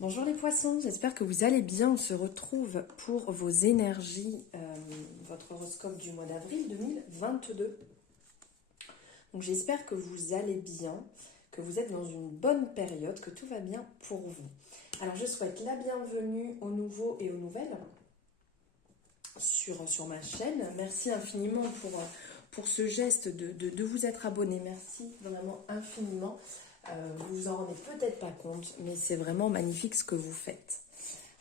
Bonjour les poissons, j'espère que vous allez bien. On se retrouve pour vos énergies, votre horoscope du mois d'avril 2022. Donc j'espère que vous allez bien, que vous êtes dans une bonne période, que tout va bien pour vous. Alors je souhaite la bienvenue aux nouveaux et aux nouvelles sur ma chaîne. Merci infiniment pour ce geste de vous être abonné. Merci vraiment infiniment. Vous vous en rendez peut-être pas compte, mais c'est vraiment magnifique ce que vous faites.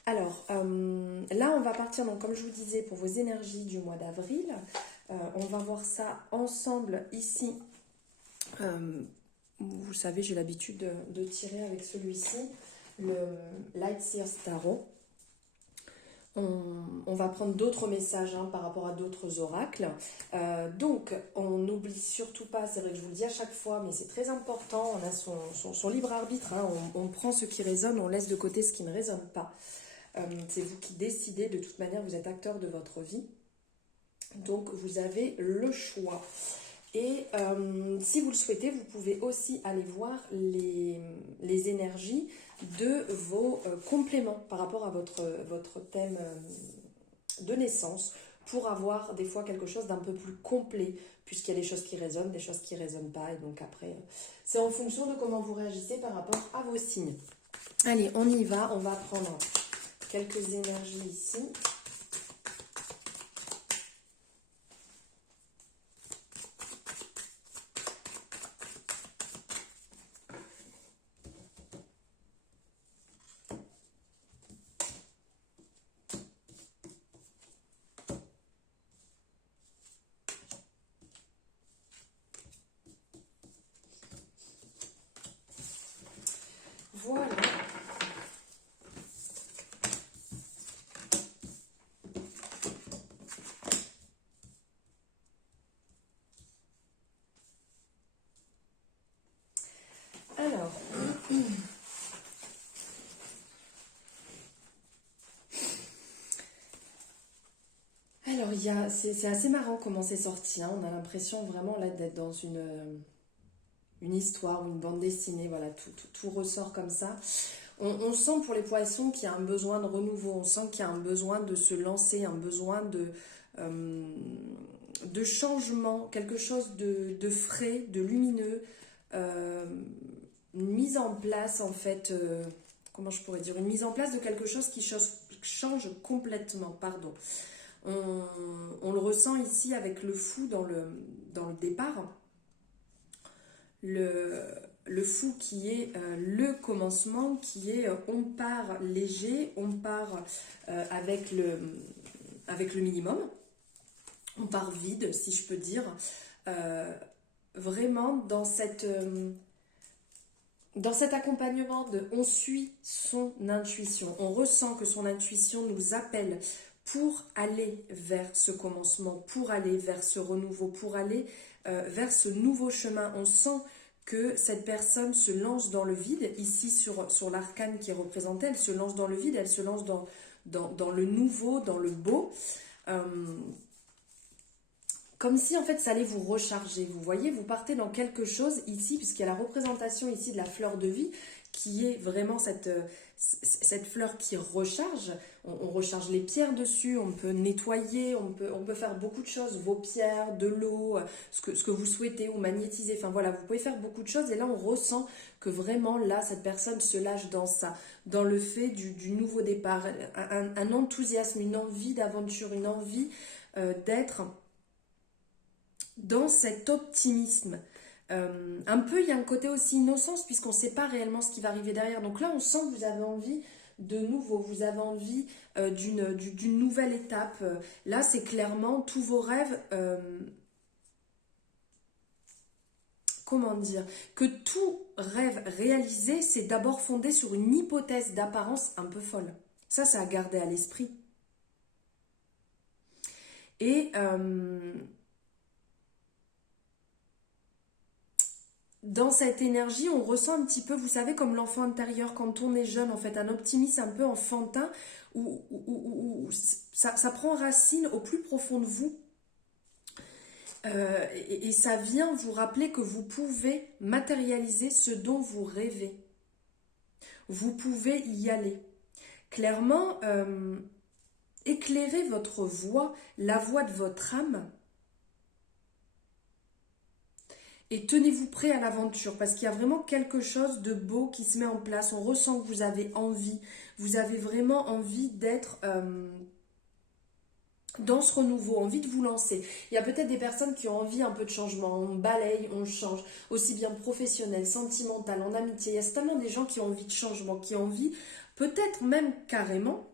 Alors, là, on va partir, donc, comme je vous disais, pour vos énergies du mois d'avril. On va voir ça ensemble ici. Vous savez, j'ai l'habitude de tirer avec celui-ci, le Light Seers Tarot. On va prendre d'autres messages par rapport à d'autres oracles. Donc, on n'oublie surtout pas, c'est vrai que je vous le dis à chaque fois, mais c'est très important, on a son libre arbitre, on prend ce qui résonne, on laisse de côté ce qui ne résonne pas. C'est vous qui décidez, de toute manière, vous êtes acteur de votre vie. Donc, vous avez le choix. Et si vous le souhaitez, vous pouvez aussi aller voir les énergies de vos compléments par rapport à votre thème de naissance, pour avoir des fois quelque chose d'un peu plus complet, puisqu'il y a des choses qui résonnent, des choses qui ne résonnent pas. Et donc après, c'est en fonction de comment vous réagissez par rapport à vos signes. Allez, on y va, on va prendre quelques énergies ici. Voilà. Alors, c'est assez marrant comment c'est sorti. On a l'impression vraiment là d'être dans une histoire ou une bande dessinée. Voilà, tout ressort comme ça. On sent pour les poissons qu'il y a un besoin de renouveau. On sent qu'il y a un besoin de se lancer, un besoin de changement, quelque chose de frais, de lumineux. Une mise en place, en fait, comment je pourrais dire, une mise en place de quelque chose qui change complètement, pardon. On le ressent ici avec le fou dans le départ. Le fou qui est le commencement, qui est on part léger, on part avec le minimum, on part vide, si je peux dire. Vraiment dans cet accompagnement on suit son intuition, on ressent que son intuition nous appelle pour aller vers ce commencement, pour aller vers ce renouveau, pour aller vers ce nouveau chemin. On sent que cette personne se lance dans le vide, ici sur l'arcane qui est représenté, elle se lance dans le vide, elle se lance dans le nouveau, dans le beau. Comme si en fait ça allait vous recharger, vous voyez, vous partez dans quelque chose ici, puisqu'il y a la représentation ici de la fleur de vie, qui est vraiment cette fleur qui recharge. On recharge les pierres dessus, on peut nettoyer, on peut faire beaucoup de choses, vos pierres, de l'eau, ce que vous souhaitez, ou magnétiser, enfin voilà, vous pouvez faire beaucoup de choses, et là on ressent que vraiment là cette personne se lâche dans ça, dans le fait du nouveau départ, un enthousiasme, une envie d'aventure, une envie d'être dans cet optimisme. Un peu, il y a un côté aussi innocence, puisqu'on ne sait pas réellement ce qui va arriver derrière. Donc là, on sent que vous avez envie de nouveau, vous avez envie d'une nouvelle étape. Là, c'est clairement tous vos rêves, comment dire, que tout rêve réalisé, c'est d'abord fondé sur une hypothèse d'apparence un peu folle. Ça, c'est à garder à l'esprit. Et dans cette énergie, on ressent un petit peu, vous savez, comme l'enfant intérieur quand on est jeune, en fait, un optimisme un peu enfantin, où ça prend racine au plus profond de vous. Et ça vient vous rappeler que vous pouvez matérialiser ce dont vous rêvez. vous pouvez y aller. Clairement, éclairez votre voix, la voix de votre âme, et tenez-vous prêt à l'aventure, parce qu'il y a vraiment quelque chose de beau qui se met en place. On ressent que vous avez envie, vous avez vraiment envie d'être dans ce renouveau, envie de vous lancer. Il y a peut-être des personnes qui ont envie un peu de changement, on balaye, on change, aussi bien professionnel, sentimental, en amitié. Il y a certainement des gens qui ont envie de changement, qui ont envie peut-être même carrément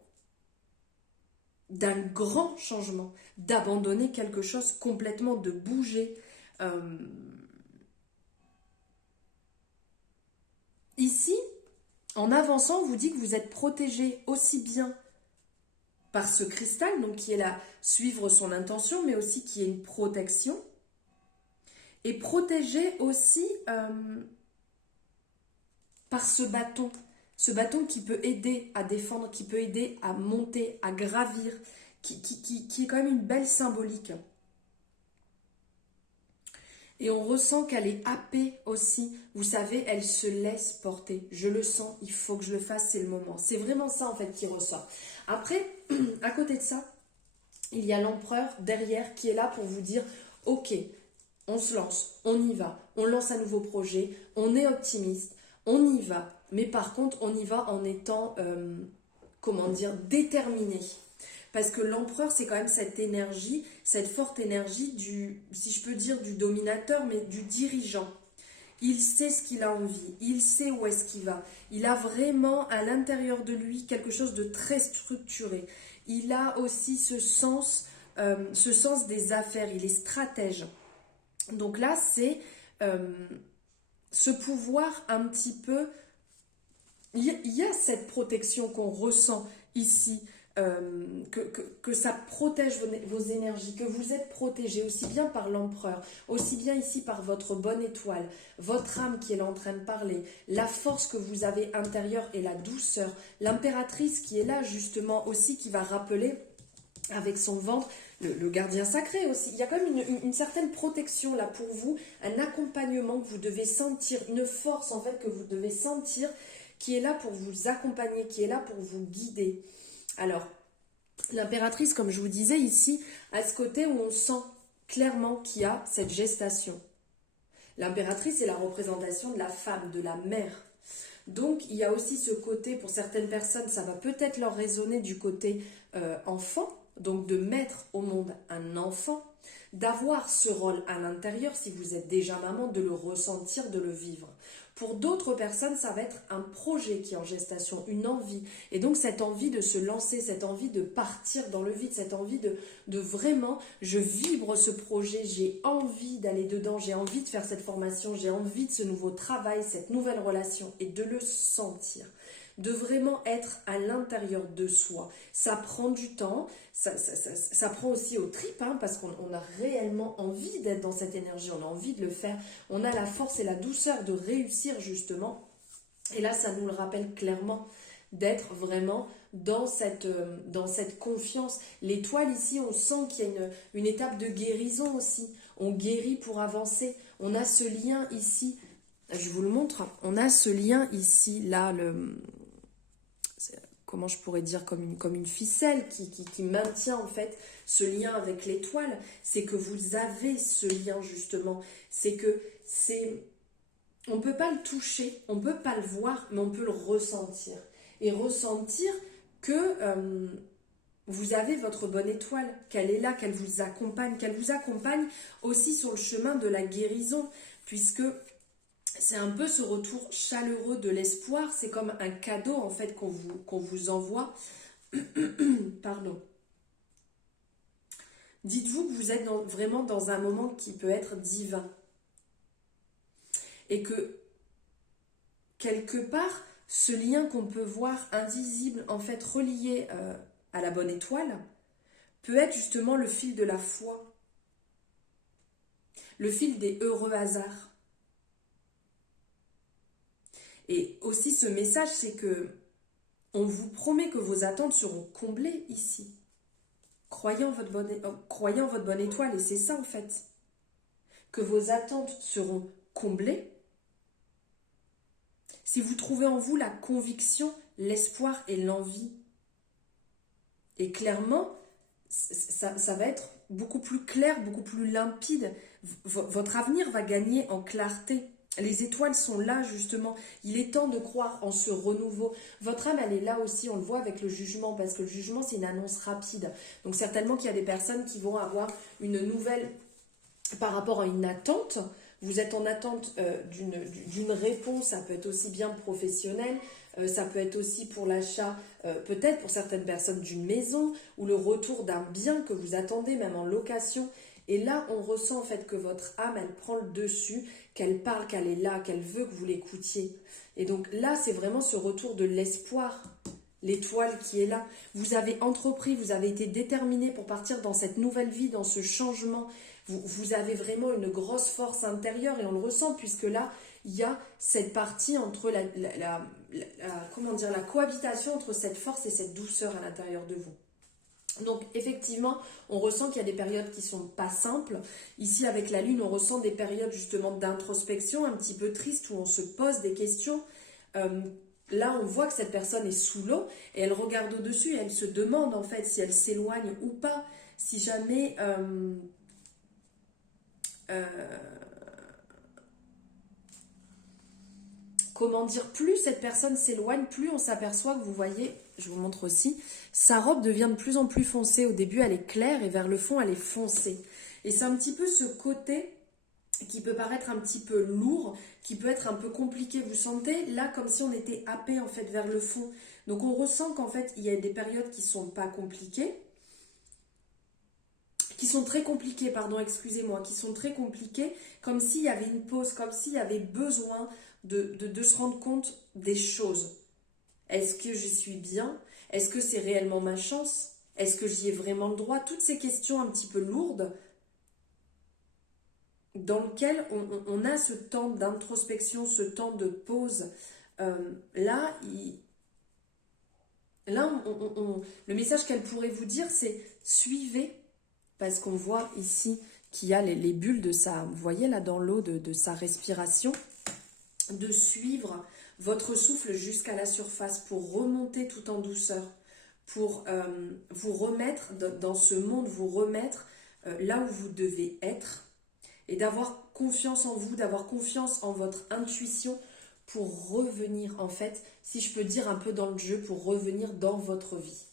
d'un grand changement, d'abandonner quelque chose complètement, de bouger. Ici, en avançant, on vous dit que vous êtes protégé aussi bien par ce cristal, donc qui est là, suivre son intention, mais aussi qui est une protection. Et protégé aussi par ce bâton qui peut aider à défendre, qui peut aider à monter, à gravir, qui est quand même une belle symbolique. Et on ressent qu'elle est happée aussi. Vous savez, elle se laisse porter. Je le sens, il faut que je le fasse, c'est le moment. C'est vraiment ça en fait qui ressort. Après, à côté de ça, il y a l'empereur derrière qui est là pour vous dire « Ok, on se lance, on y va, on lance un nouveau projet, on est optimiste, on y va. Mais par contre, on y va en étant, déterminé. » Parce que l'empereur, c'est quand même cette énergie, cette forte énergie du, si je peux dire, du dominateur, mais du dirigeant. Il sait ce qu'il a envie, il sait où est-ce qu'il va. Il a vraiment à l'intérieur de lui quelque chose de très structuré. Il a aussi ce sens des affaires, il est stratège. Donc là, c'est ce pouvoir un petit peu... Il y a cette protection qu'on ressent ici, que ça protège vos énergies, que vous êtes protégé aussi bien par l'empereur, aussi bien ici par votre bonne étoile, votre âme qui est là en train de parler, la force que vous avez intérieure et la douceur, l'impératrice qui est là justement aussi, qui va rappeler avec son ventre, le gardien sacré aussi. Il y a quand même une certaine protection là pour vous, un accompagnement que vous devez sentir, une force en fait que vous devez sentir, qui est là pour vous accompagner, qui est là pour vous guider. Alors, l'impératrice, comme je vous disais ici, à ce côté où on sent clairement qu'il y a cette gestation. L'impératrice est la représentation de la femme, de la mère. Donc, il y a aussi ce côté, pour certaines personnes, ça va peut-être leur résonner du côté enfant, donc de mettre au monde un enfant, d'avoir ce rôle à l'intérieur, si vous êtes déjà maman, de le ressentir, de le vivre. Pour d'autres personnes, ça va être un projet qui est en gestation, une envie. Et donc cette envie de se lancer, cette envie de partir dans le vide, cette envie de vraiment, je vibre ce projet, j'ai envie d'aller dedans, j'ai envie de faire cette formation, j'ai envie de ce nouveau travail, cette nouvelle relation et de le sentir. De vraiment être à l'intérieur de soi. Ça prend du temps, ça prend aussi aux tripes, hein, parce qu'on a réellement envie d'être dans cette énergie, on a envie de le faire, on a la force et la douceur de réussir justement. Et là, ça nous le rappelle clairement, d'être vraiment dans cette confiance. L'étoile ici, on sent qu'il y a une étape de guérison aussi. On guérit pour avancer. On a ce lien ici, je vous le montre, on a ce lien ici, là, comment je pourrais dire, comme une ficelle qui maintient en fait ce lien avec l'étoile. C'est que vous avez ce lien justement. On ne peut pas le toucher, on ne peut pas le voir, mais on peut le ressentir. Et ressentir que vous avez votre bonne étoile, qu'elle est là, qu'elle vous accompagne aussi sur le chemin de la guérison, puisque c'est un peu ce retour chaleureux de l'espoir, c'est comme un cadeau en fait qu'on vous envoie. Pardon. Dites-vous que vous êtes vraiment dans un moment qui peut être divin. Et que quelque part, ce lien qu'on peut voir invisible, en fait relié à la bonne étoile, peut être justement le fil de la foi, le fil des heureux hasards. Et aussi ce message, c'est que on vous promet que vos attentes seront comblées ici. Croyez en votre bonne étoile, et c'est ça en fait. Que vos attentes seront comblées si vous trouvez en vous la conviction, l'espoir et l'envie. Et clairement, ça va être beaucoup plus clair, beaucoup plus limpide. Votre avenir va gagner en clarté. Les étoiles sont là justement. Il est temps de croire en ce renouveau. Votre âme, elle est là aussi, on le voit avec le jugement, parce que le jugement, c'est une annonce rapide. Donc certainement qu'il y a des personnes qui vont avoir une nouvelle par rapport à une attente. Vous êtes en attente d'une réponse, ça peut être aussi bien professionnel, ça peut être aussi pour l'achat, peut-être pour certaines personnes d'une maison, ou le retour d'un bien que vous attendez, même en location. Et là, on ressent en fait que votre âme, elle prend le dessus, qu'elle parle, qu'elle est là, qu'elle veut que vous l'écoutiez. Et donc là, c'est vraiment ce retour de l'espoir, l'étoile qui est là. Vous avez entrepris, vous avez été déterminé pour partir dans cette nouvelle vie, dans ce changement. Vous avez vraiment une grosse force intérieure et on le ressent puisque là, il y a cette partie entre comment dire, la cohabitation entre cette force et cette douceur à l'intérieur de vous. Donc effectivement, on ressent qu'il y a des périodes qui sont pas simples. Ici avec la lune, on ressent des périodes justement d'introspection un petit peu tristes où on se pose des questions. Là, on voit que cette personne est sous l'eau et elle regarde au-dessus et elle se demande en fait si elle s'éloigne ou pas, si jamais... comment dire, plus cette personne s'éloigne, plus on s'aperçoit que vous voyez, je vous montre aussi, sa robe devient de plus en plus foncée. Au début, elle est claire et vers le fond, elle est foncée. Et c'est un petit peu ce côté qui peut paraître un petit peu lourd, qui peut être un peu compliqué. Vous sentez là comme si on était happé en fait vers le fond. Donc on ressent qu'en fait, il y a des périodes qui sont pas compliquées, qui sont très compliquées, pardon, excusez-moi, qui sont très compliquées, comme s'il y avait une pause, comme s'il y avait besoin de se rendre compte des choses. Est-ce que je suis bien? Est-ce que c'est réellement ma chance? Est-ce que j'y ai vraiment le droit? Toutes ces questions un petit peu lourdes dans lesquelles on a ce temps d'introspection, ce temps de pause. Là, le message qu'elle pourrait vous dire, c'est suivez, parce qu'on voit ici qu'il y a les bulles de sa, vous voyez là dans l'eau de sa respiration, de suivre votre souffle jusqu'à la surface pour remonter tout en douceur, pour vous remettre dans ce monde, vous remettre là où vous devez être et d'avoir confiance en vous, d'avoir confiance en votre intuition pour revenir en fait, si je peux dire un peu dans le jeu, pour revenir dans votre vie.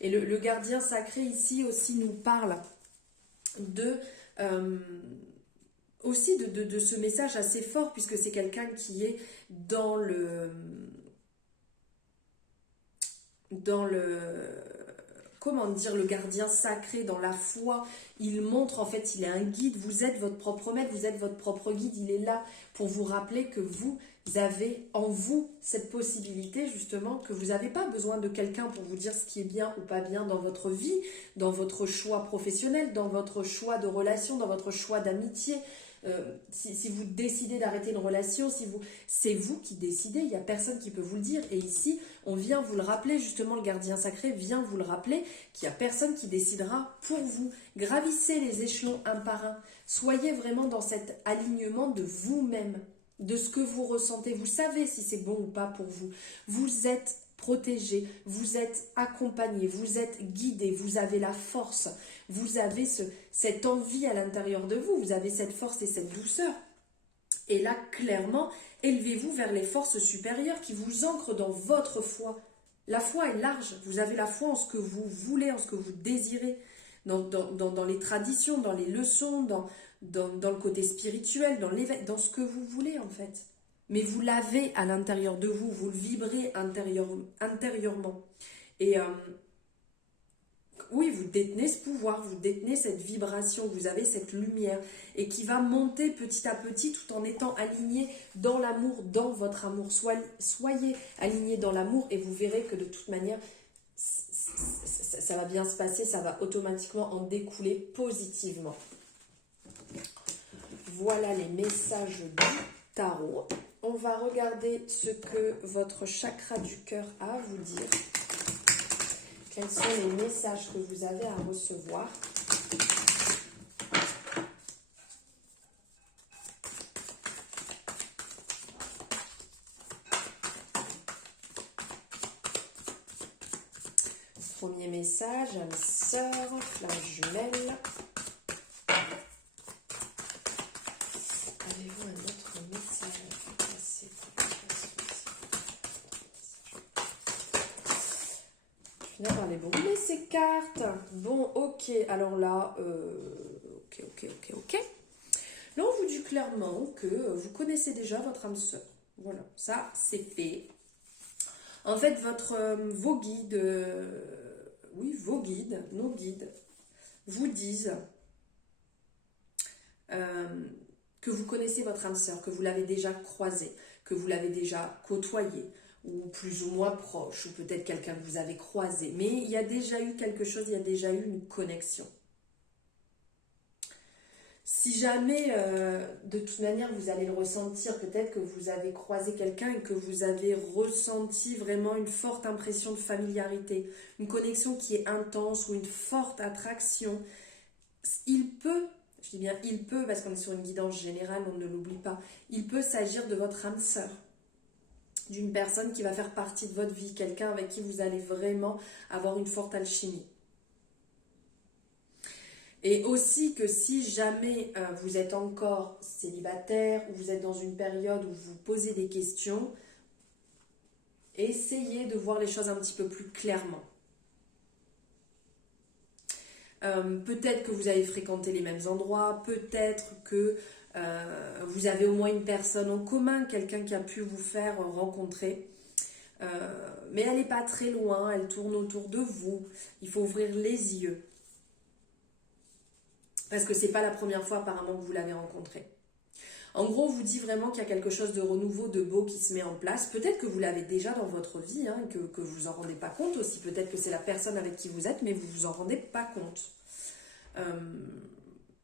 Et le gardien sacré ici aussi nous parle aussi de ce message assez fort puisque c'est quelqu'un qui est dans le comment dire, le gardien sacré, dans la foi. Il montre en fait, il est un guide, vous êtes votre propre maître, vous êtes votre propre guide, il est là pour vous rappeler que vous avez en vous cette possibilité justement, que vous n'avez pas besoin de quelqu'un pour vous dire ce qui est bien ou pas bien dans votre vie, dans votre choix professionnel, dans votre choix de relation, dans votre choix d'amitié. Si vous décidez d'arrêter une relation, c'est vous qui décidez, il n'y a personne qui peut vous le dire. Et ici, on vient vous le rappeler, justement, le gardien sacré vient vous le rappeler, qu'il n'y a personne qui décidera pour vous. Gravissez les échelons un par un. Soyez vraiment dans cet alignement de vous-même, de ce que vous ressentez. Vous savez si c'est bon ou pas pour vous. Vous êtes protégé, vous êtes accompagné, vous êtes guidé, vous avez la force, vous avez cette envie à l'intérieur de vous, vous avez cette force et cette douceur. Et là, clairement, élevez-vous vers les forces supérieures qui vous ancrent dans votre foi. La foi est large, vous avez la foi en ce que vous voulez, en ce que vous désirez, dans les traditions, dans les leçons, dans le côté spirituel, dans ce que vous voulez en fait. Mais vous l'avez à l'intérieur de vous, vous le vibrez intérieurement. Et oui, vous détenez ce pouvoir, vous détenez cette vibration, vous avez cette lumière et qui va monter petit à petit tout en étant aligné dans l'amour, dans votre amour. Soyez aligné dans l'amour et vous verrez que de toute manière, ça va bien se passer, ça va automatiquement en découler positivement. Voilà les messages du tarot. On va regarder ce que votre chakra du cœur a à vous dire. Quels sont les messages que vous avez à recevoir? Premier message, âme sœur, flamme jumelle. Avez-vous un autre message à faire passer pour je viens par les brûler ces cartes. Bon, ok, alors là, ok. Là, on vous dit clairement que vous connaissez déjà votre âme sœur. Voilà, ça, c'est fait. En fait, vos guides, nos guides, vous disent que vous connaissez votre âme sœur, que vous l'avez déjà croisée, que vous l'avez déjà côtoyée, ou plus ou moins proche, ou peut-être quelqu'un que vous avez croisé. Mais il y a déjà eu quelque chose, il y a déjà eu une connexion. Si jamais, de toute manière, vous allez le ressentir, peut-être que vous avez croisé quelqu'un et que vous avez ressenti vraiment une forte impression de familiarité, une connexion qui est intense ou une forte attraction, il peut, je dis bien il peut parce qu'on est sur une guidance générale, on ne l'oublie pas, il peut s'agir de votre âme sœur, d'une personne qui va faire partie de votre vie, quelqu'un avec qui vous allez vraiment avoir une forte alchimie. Et aussi que si jamais vous êtes encore célibataire ou vous êtes dans une période où vous posez des questions, essayez de voir les choses un petit peu plus clairement. Peut-être que vous avez fréquenté les mêmes endroits, peut-être que vous avez au moins une personne en commun, quelqu'un qui a pu vous faire rencontrer. Mais elle n'est pas très loin, elle tourne autour de vous. Il faut ouvrir les yeux. Parce que ce n'est pas la première fois apparemment que vous l'avez rencontré. En gros, on vous dit vraiment qu'il y a quelque chose de renouveau, de beau qui se met en place. Peut-être que vous l'avez déjà dans votre vie, hein, que vous en rendez pas compte aussi. Peut-être que c'est la personne avec qui vous êtes, mais vous vous en rendez pas compte.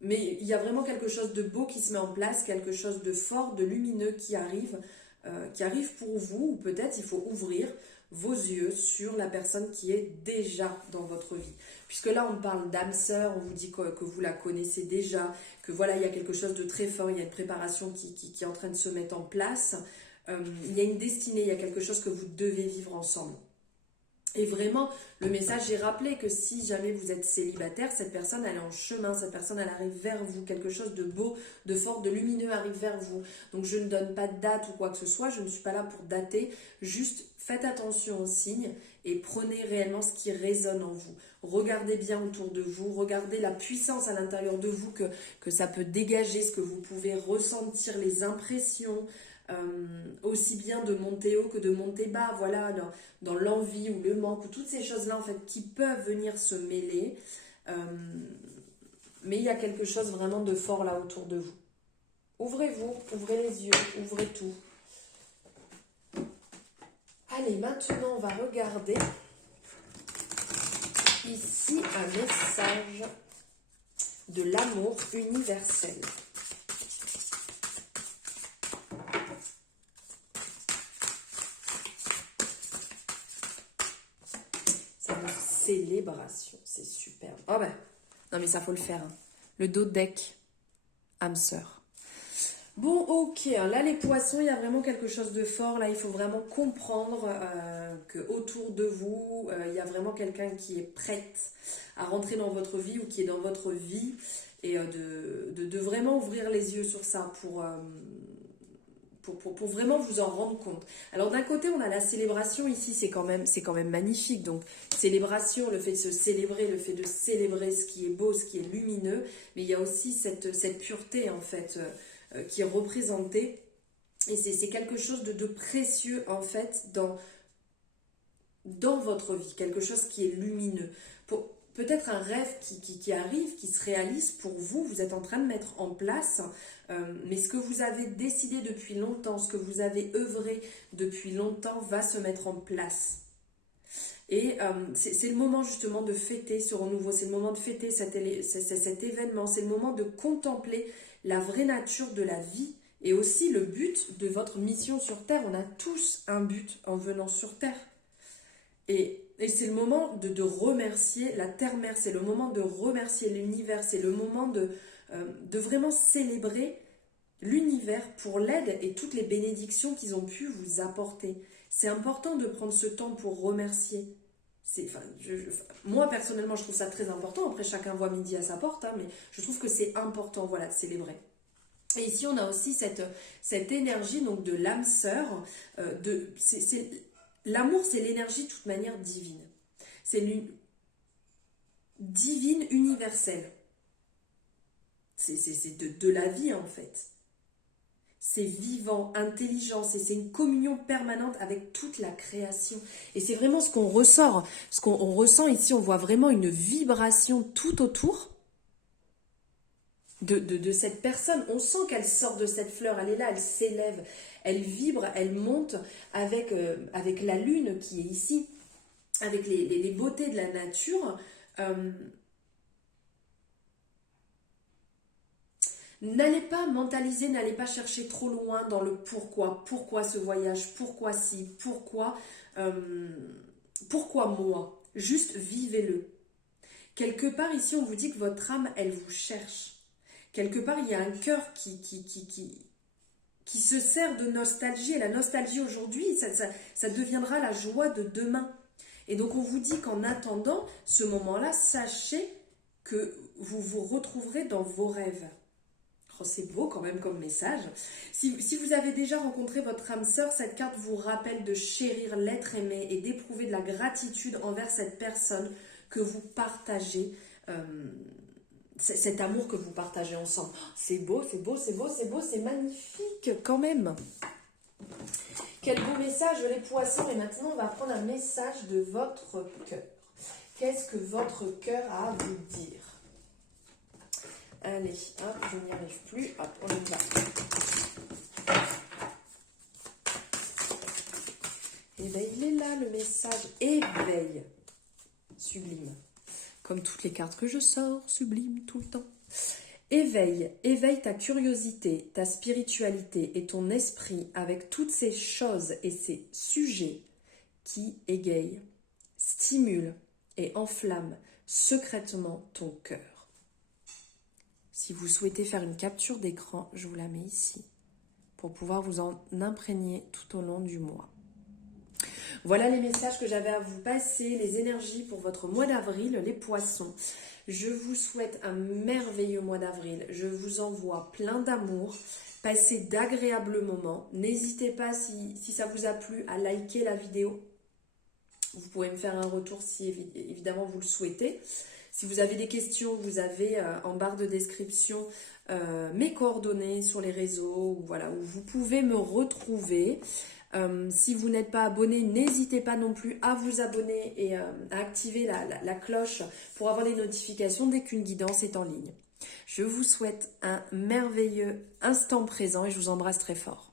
Mais il y a vraiment quelque chose de beau qui se met en place, quelque chose de fort, de lumineux qui arrive pour vous. Ou peut-être il faut ouvrir vos yeux sur la personne qui est déjà dans votre vie. Puisque là, on parle d'âme sœur, on vous dit que vous la connaissez déjà, que voilà, il y a quelque chose de très fort, il y a une préparation qui est en train de se mettre en place. Il y a une destinée, il y a quelque chose que vous devez vivre ensemble. Et vraiment, le message, j'ai rappelé que si jamais vous êtes célibataire, cette personne, elle est en chemin, cette personne, elle arrive vers vous. Quelque chose de beau, de fort, de lumineux arrive vers vous. Donc, je ne donne pas de date ou quoi que ce soit, je ne suis pas là pour dater. Juste, faites attention aux signes et prenez réellement ce qui résonne en vous. Regardez bien autour de vous, regardez la puissance à l'intérieur de vous que ça peut dégager, ce que vous pouvez ressentir, les impressions, aussi bien de monter haut que de monter bas, voilà, dans l'envie ou le manque, ou toutes ces choses-là en fait qui peuvent venir se mêler, mais il y a quelque chose vraiment de fort là autour de vous. Ouvrez-vous, ouvrez les yeux, ouvrez tout. Allez, maintenant on va regarder ici un message de l'amour universel. Célébration, c'est superbe. Oh ben, non mais ça faut le faire. Hein. Le dos deck, âme sœur. Bon, ok, là les poissons, il y a vraiment quelque chose de fort. Là, il faut vraiment comprendre que autour de vous, il y a vraiment quelqu'un qui est prête à rentrer dans votre vie ou qui est dans votre vie et de vraiment ouvrir les yeux sur ça pour vraiment vous en rendre compte. Alors d'un côté, on a la célébration ici, c'est quand même magnifique. Donc célébration, le fait de se célébrer, le fait de célébrer ce qui est beau, ce qui est lumineux, mais il y a aussi cette pureté en fait qui est représentée. Et c'est quelque chose de précieux en fait dans votre vie, quelque chose qui est lumineux. Peut-être un rêve qui arrive, qui se réalise pour vous, vous êtes en train de mettre en place, mais ce que vous avez décidé depuis longtemps, ce que vous avez œuvré depuis longtemps va se mettre en place. Et c'est le moment justement de fêter ce renouveau, c'est le moment de fêter cet événement, c'est le moment de contempler la vraie nature de la vie et aussi le but de votre mission sur Terre. On a tous un but en venant sur Terre. Et c'est le moment de remercier la Terre-Mère, c'est le moment de remercier l'univers, c'est le moment de vraiment célébrer l'univers pour l'aide et toutes les bénédictions qu'ils ont pu vous apporter. C'est important de prendre ce temps pour remercier Moi, personnellement, je trouve ça très important. Après, chacun voit midi à sa porte, hein, mais je trouve que c'est important, voilà, de célébrer. Et ici, on a aussi cette énergie donc, de l'âme sœur. L'amour, c'est l'énergie de toute manière divine. C'est une divine universelle. C'est de la vie, en fait. C'est vivant, intelligent, c'est une communion permanente avec toute la création. Et c'est vraiment ce qu'on ressort. Ce qu'on ressent ici, on voit vraiment une vibration tout autour de cette personne. On sent qu'elle sort de cette fleur, elle est là, elle s'élève, elle vibre, elle monte avec la lune qui est ici, avec les beautés de la nature. N'allez pas mentaliser, n'allez pas chercher trop loin dans le pourquoi ce voyage, pourquoi si, pourquoi moi. Juste vivez-le. Quelque part ici, on vous dit que votre âme, elle vous cherche. Quelque part, il y a un cœur qui se sert de nostalgie. Et la nostalgie aujourd'hui, ça deviendra la joie de demain. Et donc, on vous dit qu'en attendant ce moment-là, sachez que vous vous retrouverez dans vos rêves. Oh, c'est beau quand même comme message. Si vous avez déjà rencontré votre âme sœur, cette carte vous rappelle de chérir l'être aimé et d'éprouver de la gratitude envers cette personne que vous partagez, cet amour que vous partagez ensemble. Oh, c'est beau, c'est beau, c'est beau, c'est beau, c'est magnifique quand même. Quel beau message les poissons. Et maintenant, on va prendre un message de votre cœur. Qu'est-ce que votre cœur a à vous dire? Allez, hop, je n'y arrive plus. Hop, on y va. Et bien, il est là, le message éveil. Sublime. Comme toutes les cartes que je sors, sublime tout le temps. Éveille ta curiosité, ta spiritualité et ton esprit avec toutes ces choses et ces sujets qui égayent, stimulent et enflamment secrètement ton cœur. Si vous souhaitez faire une capture d'écran, je vous la mets ici pour pouvoir vous en imprégner tout au long du mois. Voilà les messages que j'avais à vous passer, les énergies pour votre mois d'avril, les poissons. Je vous souhaite un merveilleux mois d'avril. Je vous envoie plein d'amour. Passez d'agréables moments. N'hésitez pas, si ça vous a plu, à liker la vidéo. Vous pouvez me faire un retour si évidemment vous le souhaitez. Si vous avez des questions, vous avez en barre de description mes coordonnées sur les réseaux, voilà, où vous pouvez me retrouver. Si vous n'êtes pas abonné, n'hésitez pas non plus à vous abonner et à activer la cloche pour avoir les notifications dès qu'une guidance est en ligne. Je vous souhaite un merveilleux instant présent et je vous embrasse très fort.